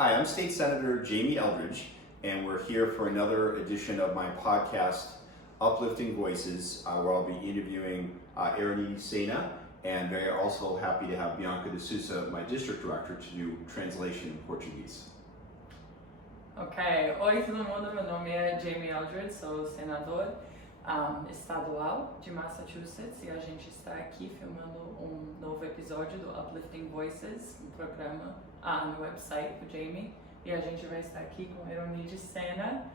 Hi, I'm State Senator Jamie Eldridge, and we're here for another edition of my podcast, Uplifting Voices, where I'll be interviewing Eronides Sena, and very also happy to have Bianca de Sousa, my district director, to do translation in Portuguese. Ok, oi todo mundo, meu nome é Jamie Eldridge, sou senador estadual de Massachusetts e a gente está aqui filmando um novo episódio do Uplifting Voices, um programa no website do Jamie, e a gente vai estar aqui com Eronides Sena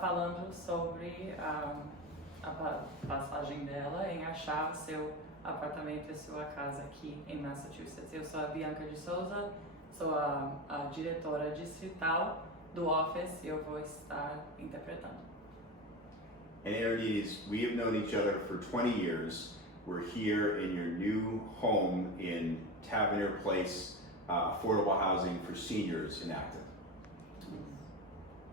falando sobre a passagem dela em achar o seu apartamento e sua casa aqui em Massachusetts. Eu sou a Bianca de Souza, sou a diretora distrital do office e eu vou estar interpretando. And Eronides, we have known each other for 20 years. We're here in your new home in Tavernier Place, affordable housing for seniors in Acton.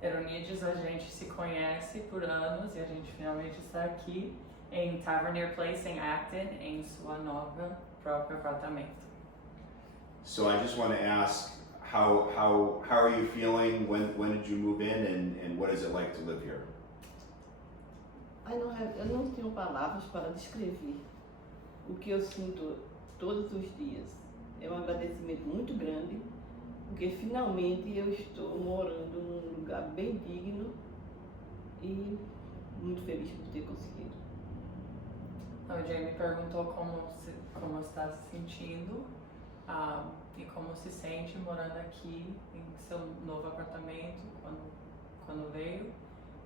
Eronides, a gente se conhece por anos e a gente finalmente está aqui em Tavernier Place em Acton, em sua nova próprio apartamento. So I just want to ask, how are you feeling? When did you move in, and what is it like to live here? Eu não tenho palavras para descrever o que eu sinto todos os dias. É um agradecimento muito grande, porque finalmente eu estou morando num lugar bem digno e muito feliz por ter conseguido. Então, o Jamie perguntou como está se sentindo e como se sente morando aqui em seu novo apartamento quando veio.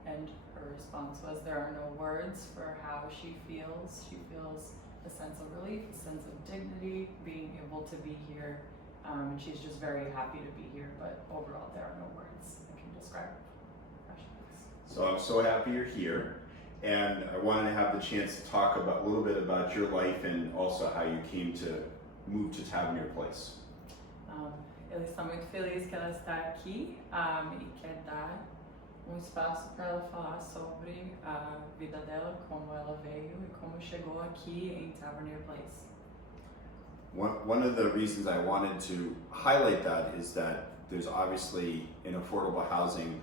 And her response was, there are no words for how she feels. She feels a sense of relief, a sense of dignity, being able to be here. And she's just very happy to be here, but overall there are no words that can describe how she feels. So I'm so happy you're here, and I wanted to have the chance to talk a little bit about your life and also how you came to move to Tavernier Place. Ele está muito feliz que ela está aqui e quer dar espaço para ela falar sobre a vida dela, como ela veio e como chegou aqui em Tavernier Place. One of the reasons I wanted to highlight that is that there's obviously an affordable housing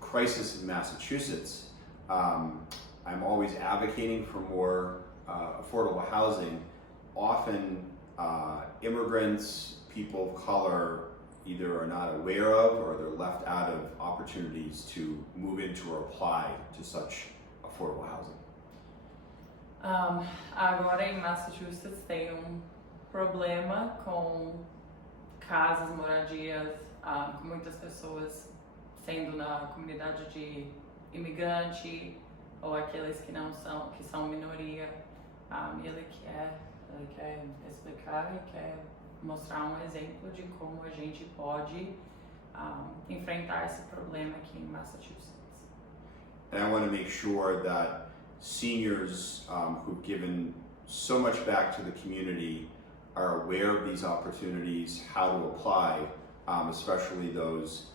crisis in Massachusetts. I'm always advocating for more affordable housing. Often immigrants, people of color, either are not aware of or they're left out of opportunities to move into or apply to such affordable housing. Agora em Massachusetts tem problema com casas, moradias, com muitas pessoas sendo na comunidade de imigrante ou aqueles que são minoria. Ele quer explicar e quer mostrar exemplo de como a gente pode enfrentar esse problema aqui em Massachusetts. And I want to make sure that seniors who've given so much back to the community are aware of these opportunities, how to apply, especially those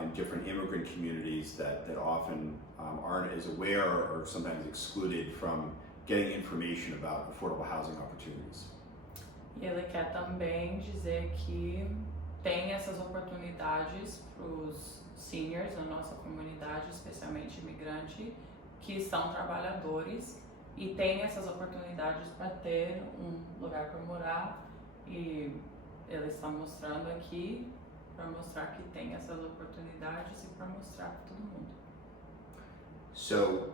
in different immigrant communities that often aren't as aware or sometimes excluded from getting information about affordable housing opportunities. E ele quer também dizer que tem essas oportunidades para os seniors na nossa comunidade, especialmente imigrante, que são trabalhadores e tem essas oportunidades para ter um lugar para morar, e ele está mostrando aqui para mostrar que tem essas oportunidades e para mostrar para todo mundo. So,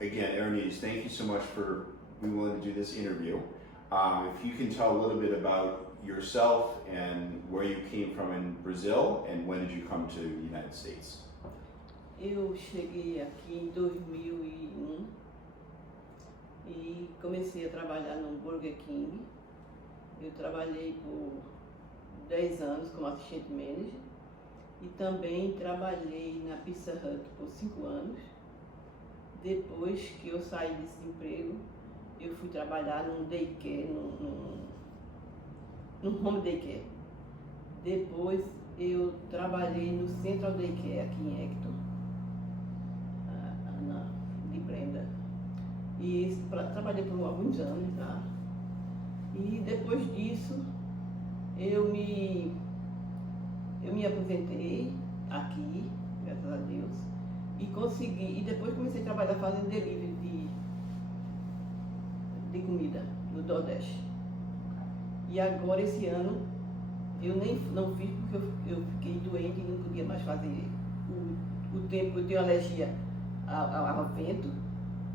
again, Eronides, thank you so much for being willing to do this interview. If you can tell a little bit about yourself and where you came from in Brazil and when did you come to the United States? Eu cheguei aqui em 2001 e comecei a trabalhar no Burger King. Eu trabalhei por 10 anos como assistente manager e também trabalhei na Pizza Hut por 5 anos. Depois que eu saí desse emprego, eu fui trabalhar num daycare, num home daycare. Depois eu trabalhei no Central Daycare aqui em Acton, de Brenda. E trabalhei por alguns anos lá. E depois disso eu me aposentei aqui, graças a Deus. E consegui, e depois comecei a trabalhar fazendo delivery de comida no Nordeste. E agora esse ano eu nem não fiz porque eu fiquei doente e não podia mais fazer o tempo, eu tenho alergia ao vento,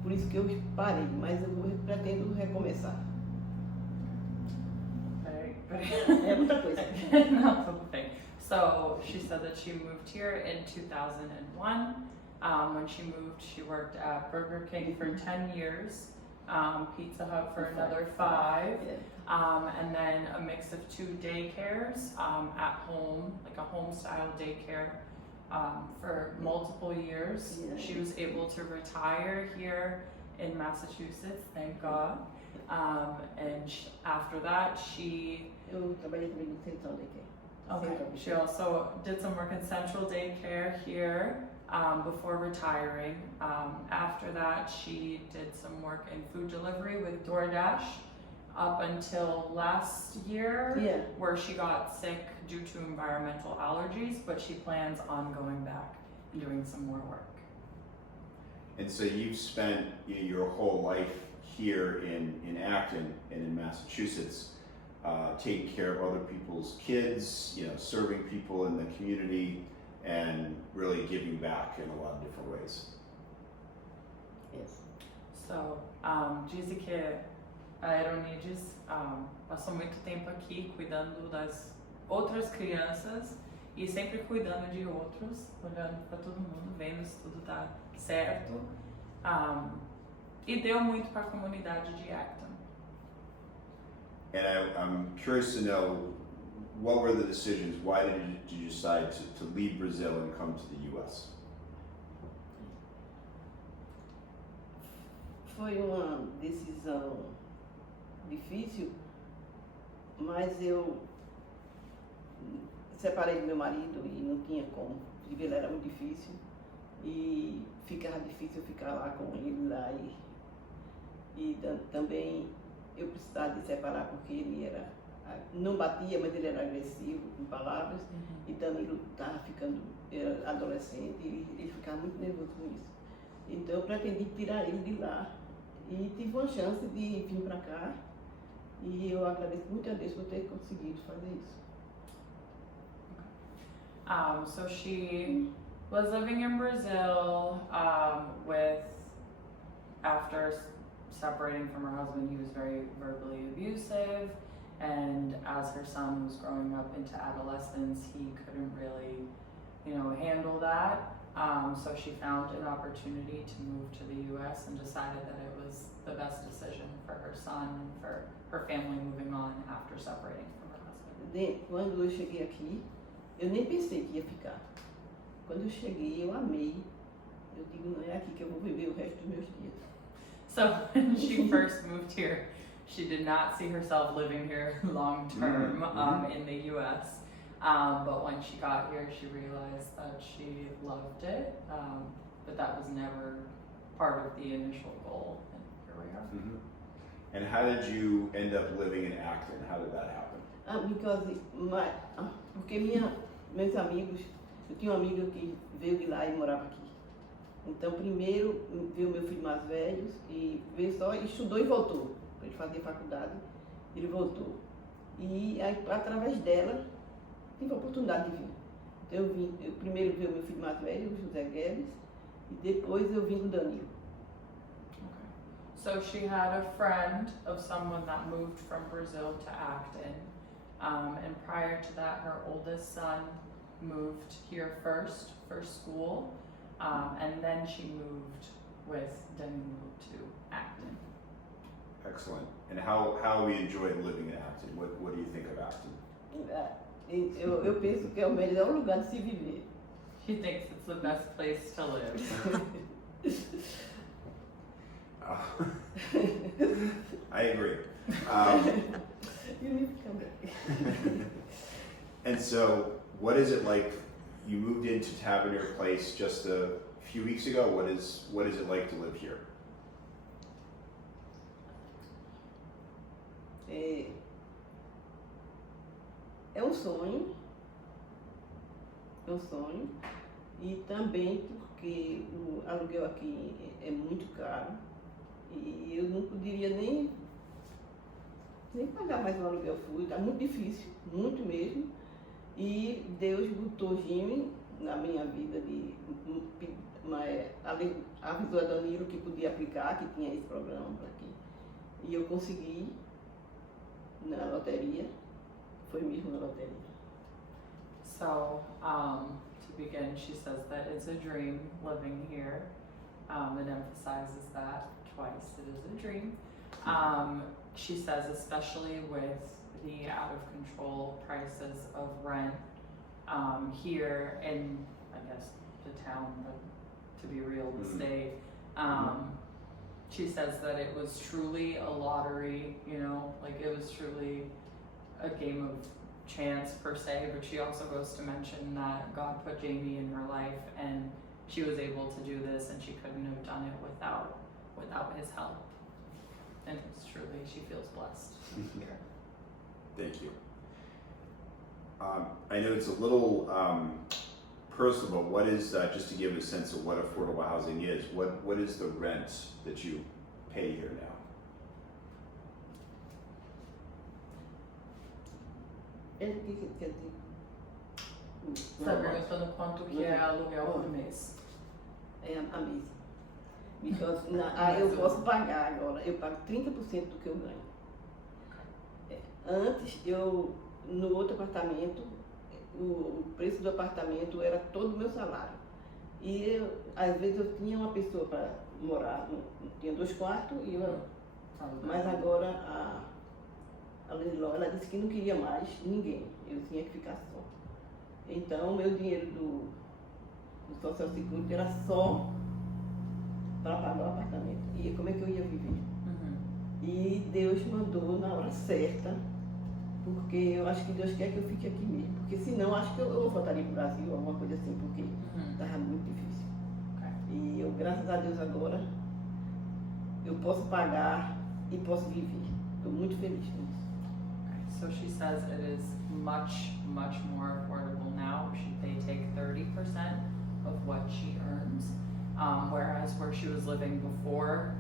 por isso que eu parei, mas pretendo recomeçar. É muita coisa. No, tudo bem. So she said that she moved here in 2001. When she moved, she worked at Burger King for 10 years, Pizza Hut for another 5, and then a mix of 2 daycares at home, like a home-style daycare, for multiple years. Yeah. She was able to retire here in Massachusetts, thank God. And after that, Eu trabalhei também no Central Daycare. okay, she also did some work in Central Daycare here before retiring. After that, she did some work in food delivery with DoorDash up until last year, where she got sick due to environmental allergies, but she plans on going back and doing some more work. And so you've spent your whole life here in Acton and in Massachusetts, taking care of other people's kids, serving people in the community, and really giving back in a lot of different ways. Yes. So, dizem que a Eronides passou muito tempo aqui cuidando das outras crianças e sempre cuidando de outros, olhando para todo mundo, vendo se tudo tá certo, e deu muito para a comunidade de Acton. And I'm curious to know, what were the decisions? Why did you decide to leave Brazil and come to the U.S.? Foi uma decisão difícil, mas eu separei do meu marido e não tinha como, porque ele era muito difícil e ficava difícil ficar lá com ele lá e também eu precisava de separar porque ele não batia, mas ele era agressivo com palavras e Danilo estava era adolescente e ele ficava muito nervoso com isso. Então eu pretendi tirar ele de lá e tive uma chance de vir para cá e eu agradeço muito a Deus por ter conseguido fazer isso. So she was living in Brazil after separating from her husband. He was very verbally abusive, and as her son was growing up into adolescence, he couldn't really, handle that. So she found an opportunity to move to the U.S. and decided that it was the best decision for her son and for her family moving on after separating from her husband. Quando eu cheguei aqui, eu nem pensei que ia ficar. Quando eu cheguei, eu amei. Eu digo, não é aqui que eu vou viver o resto dos meus dias. So when she first moved here, she did not see herself living here long term in the U.S. But when she got here, she realized that she loved it, but that was never part of the initial goal. And here we are. Mm-hmm. And how did you end up living in Acton? How did that happen? Porque meus amigos, eu tinha um amigo que veio de lá e morava aqui. Então, primeiro veio meu filho mais velho e veio só, estudou e voltou. Ele fazia faculdade, ele voltou. E aí, através dela, tive a oportunidade de vir. Então, primeiro veio meu filho mais velho, o José Guedes, e depois eu vim com o Danilo. Okay. So she had a friend of someone that moved from Brazil to Acton, and prior to that, her oldest son moved here first for school. And then she moved with Danilo to Acton. Excellent. And how we enjoyed living in Acton? What do you think of Acton? Eu penso que é o melhor lugar de se viver. She thinks it's the best place to live. I agree. And so, what is it like? You moved into Tavernier Place just a few weeks ago. What is it like to live here? É um sonho. é um sonho. E também porque o aluguel aqui é muito caro e eu não poderia nem pagar mais um aluguel full, está muito difícil, muito mesmo. E Deus botou Jimmy na minha vida, avisou a Danilo que podia aplicar, que tinha esse programa para aqui. E eu consegui na loteria, foi mesmo na loteria. So, to begin, she says that it's a dream living here. It emphasizes that twice, it is a dream. She says especially with the out of control prices of rent here in, I guess, the town, but to be real, the state. She says that it was truly a lottery, you know, like it was truly a game of chance per se, but she also goes to mention that God put Jamie in her life and she was able to do this and she couldn't have done it without his help. And it's truly, she feels blessed here. Thank you. I know it's a little personal, but what is, just to give a sense of what affordable housing is, what is the rent that you pay here now? Ele que quer dizer? Você está perguntando quanto que é aluguel por mês? É a mesma. Because eu posso pagar agora, eu pago 30% do que eu ganho. Antes, no outro apartamento, o preço do apartamento era todo o meu salário. E às vezes eu tinha uma pessoa para morar, tinha 2 quartos, mas agora a leilão, ela disse que não queria mais ninguém, eu tinha que ficar só. Então o meu dinheiro do Social Security era só para pagar o apartamento. E como é que eu ia viver? E Deus mandou na hora certa, porque eu acho que Deus quer que eu fique aqui mesmo. Porque senão acho que eu voltaria para o Brasil, alguma coisa assim, porque estava muito difícil. E eu, graças a Deus agora, eu posso pagar e posso viver. Estou muito feliz com isso. So she says it is much, much more affordable now. They take 30% of what she earns, whereas where she was living before,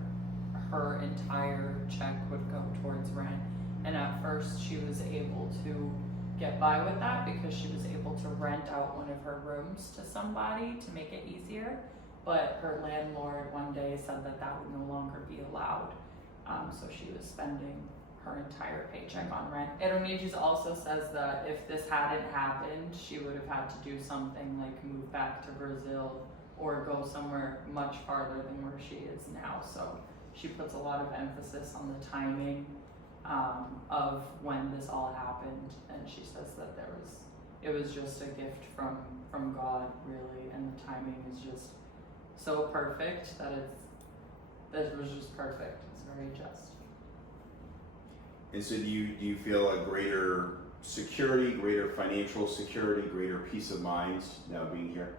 her entire check would go towards rent. And at first she was able to get by with that because she was able to rent out one of her rooms to somebody to make it easier. But her landlord one day said that that would no longer be allowed. So she was spending her entire paycheck on rent. Eronides also says that if this hadn't happened, she would have had to do something like move back to Brazil or go somewhere much farther than where she is now. So she puts a lot of emphasis on the timing of when this all happened, and she says that it was just a gift from God, really, and the timing is just so perfect that it was just perfect. It's very just. And so do you feel a greater security, greater financial security, greater peace of mind now being here?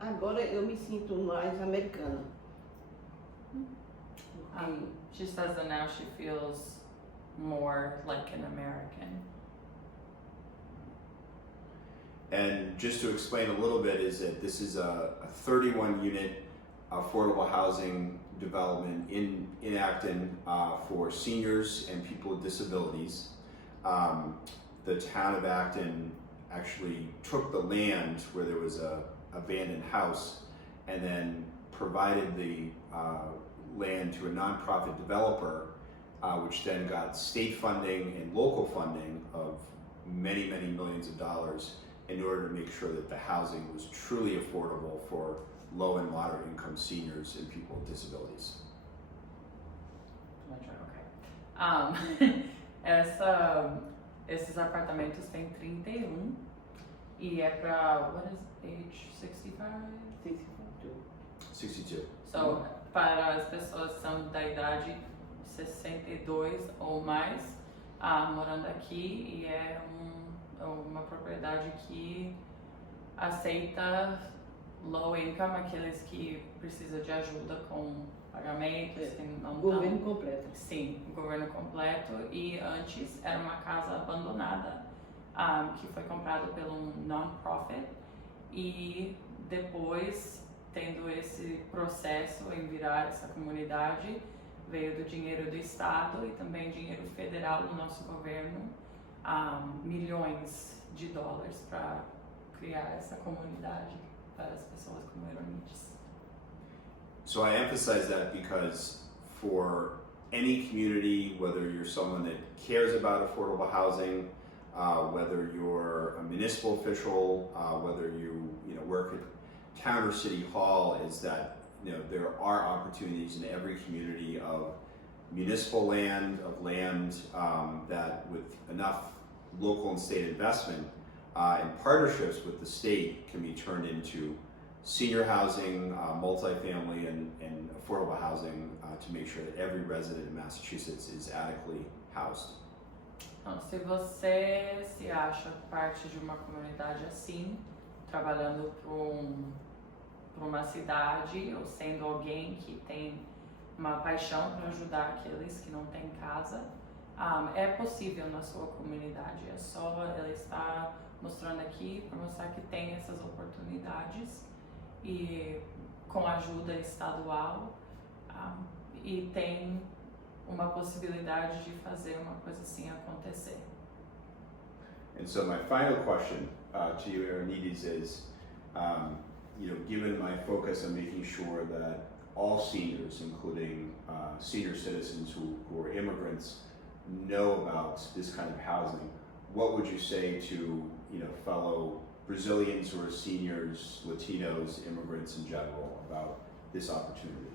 Agora eu me sinto mais americana. She says that now she feels more like an American. And just to explain a little bit is that this is a 31 unit affordable housing development in Acton for seniors and people with disabilities. The town of Acton actually took the land where there was a abandoned house and then provided the land to a nonprofit developer, which then got state funding and local funding of many, many millions of dollars in order to make sure that the housing was truly affordable for low and moderate income seniors and people with disabilities. Okay. Esses apartamentos têm 31 e é para, what is age 65? 62. So, para as pessoas que são da idade 62 ou mais, morando aqui, e é uma propriedade que aceita low income, aqueles que precisam de ajuda com pagamentos, que não governo completo. Sim, governo completo. E antes era uma casa abandonada que foi comprado por um non-profit, e depois, tendo esse processo em virar essa comunidade, veio do dinheiro do Estado e também dinheiro federal do nosso governo, milhões de dólares para criar essa comunidade para as pessoas como Eronides. So I emphasize that because for any community, whether you're someone that cares about affordable housing, whether you're a municipal official, whether you work at town or city hall, is that there are opportunities in every community of municipal land, that with enough local and state investment and partnerships with the state can be turned into senior housing, multifamily, and affordable housing to make sure that every resident in Massachusetts is adequately housed. Então, se você se acha parte de uma comunidade assim, trabalhando para uma cidade ou sendo alguém que tem uma paixão para ajudar aqueles que não têm casa, é possível na sua comunidade. É só ela está mostrando aqui para mostrar que tem essas oportunidades e com ajuda estadual e tem uma possibilidade de fazer uma coisa assim acontecer. And so my final question to you, Eronides, is, given my focus on making sure that all seniors, including senior citizens who are immigrants, know about this kind of housing, what would you say to fellow Brazilians who are seniors, Latinos, immigrants in general about this opportunity?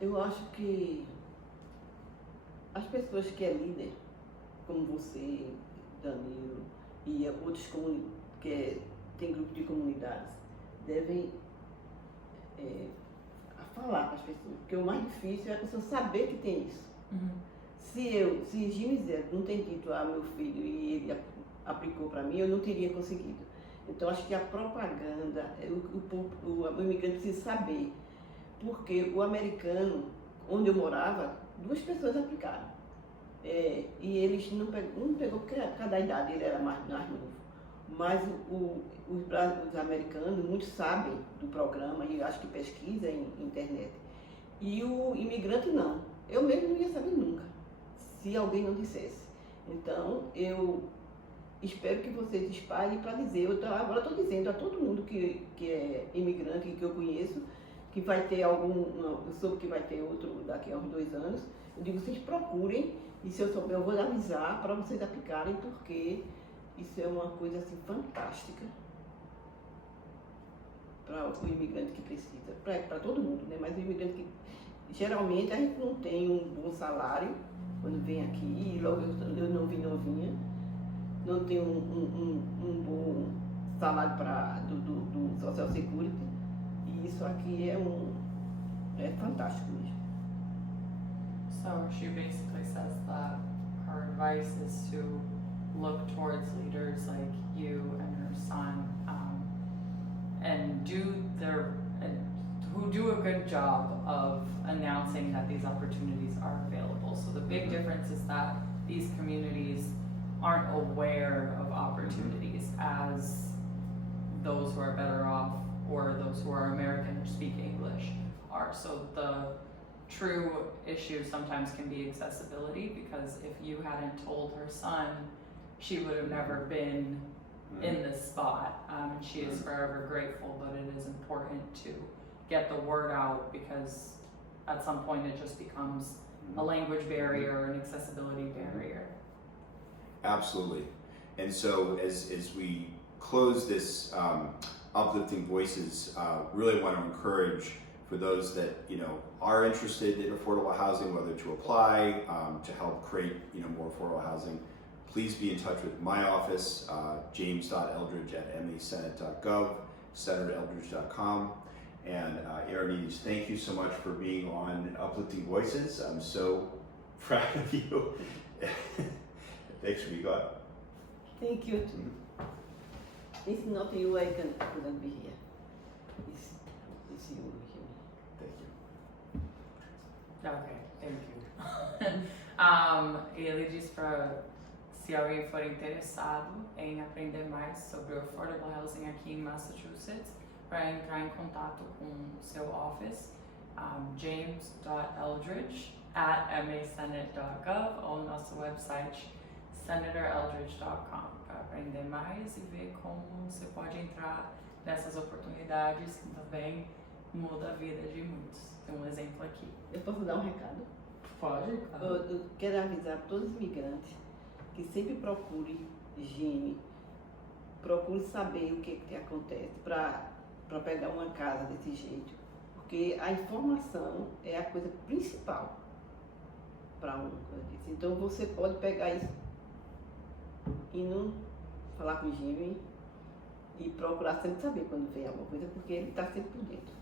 Eu acho que as pessoas que é líder, como você, Danilo, e outros que tem grupo de comunidades, devem falar com as pessoas, porque o mais difícil é a pessoa saber que tem isso. Uhum. Se Jimmy Zé não tem dito a meu filho e ele aplicou para mim, eu não teria conseguido. Então acho que a propaganda, o imigrante precisa saber, porque o americano, onde eu morava, 2 pessoas aplicaram. E eles não pegou porque cada idade ele era mais novo. Mas os americanos, muitos sabem do programa e acho que pesquisa em internet. E o imigrante não. Eu mesmo não ia saber nunca, se alguém não dissesse. Então, eu espero que vocês espalhem para dizer. Agora estou dizendo a todo mundo que é imigrante e que eu conheço, que vai ter eu soube que vai ter outro daqui a uns 2 anos. Eu digo, vocês procurem, e se eu souber, eu vou avisar para vocês aplicarem, porque isso é uma coisa assim fantástica para o imigrante que precisa, para todo mundo, né? Mas o imigrante que geralmente a gente não tem um bom salário quando vem aqui, e logo eu não vim novinha, não tem um bom salário do Social Security, e isso aqui é fantástico mesmo. So she basically says that her advice is to look towards leaders like you and her son, and who do a good job of announcing that these opportunities are available. So the big difference is that these communities aren't aware of opportunities as those who are better off or those who are American or speak English are. So the true issue sometimes can be accessibility, because if you hadn't told her son, she would have never been in this spot, and she is forever grateful, but it is important to get the word out, because at some point it just becomes a language barrier or an accessibility barrier. Absolutely. And so as we close this Uplifting Voices, really want to encourage for those that are interested in affordable housing, whether to apply, to help create more affordable housing, please be in touch with my office, james.eldridge@masenate.gov, senator@eldridge.com. And Eronides, thank you so much for being on Uplifting Voices. I'm so proud of you. Thanks for being on. Thank you too. It's not you, I couldn't be here. It's you. Thank you. Ok, thank you. E ele diz para se se alguém for interessado em aprender mais sobre o affordable housing aqui em Massachusetts, para entrar em contato com o seu office, james.eldridge@masenate.gov ou nosso website senatoreldridge.com para aprender mais e ver como você pode entrar nessas oportunidades que também muda a vida de muitos. Tem um exemplo aqui. Eu posso dar um recado? Pode? Eu quero avisar todos os imigrantes que sempre procure higiene, procure saber o que acontece para pegar uma casa desse jeito. Porque a informação é a coisa principal para uma coisa disso. Então você pode pegar isso e não falar com o Jimmy e procurar sempre saber quando vem alguma coisa, porque ele está sempre por dentro.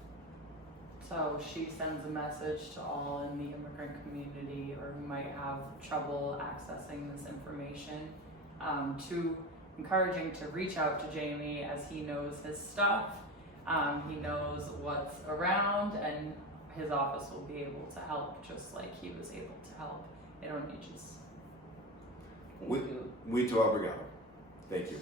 So she sends a message to all in the immigrant community or who might have trouble accessing this information, to encouraging to reach out to Jamie as he knows his stuff. He knows what's around and his office will be able to help just like he was able to help Eronides. Thank you. Muito obrigado. Thank you.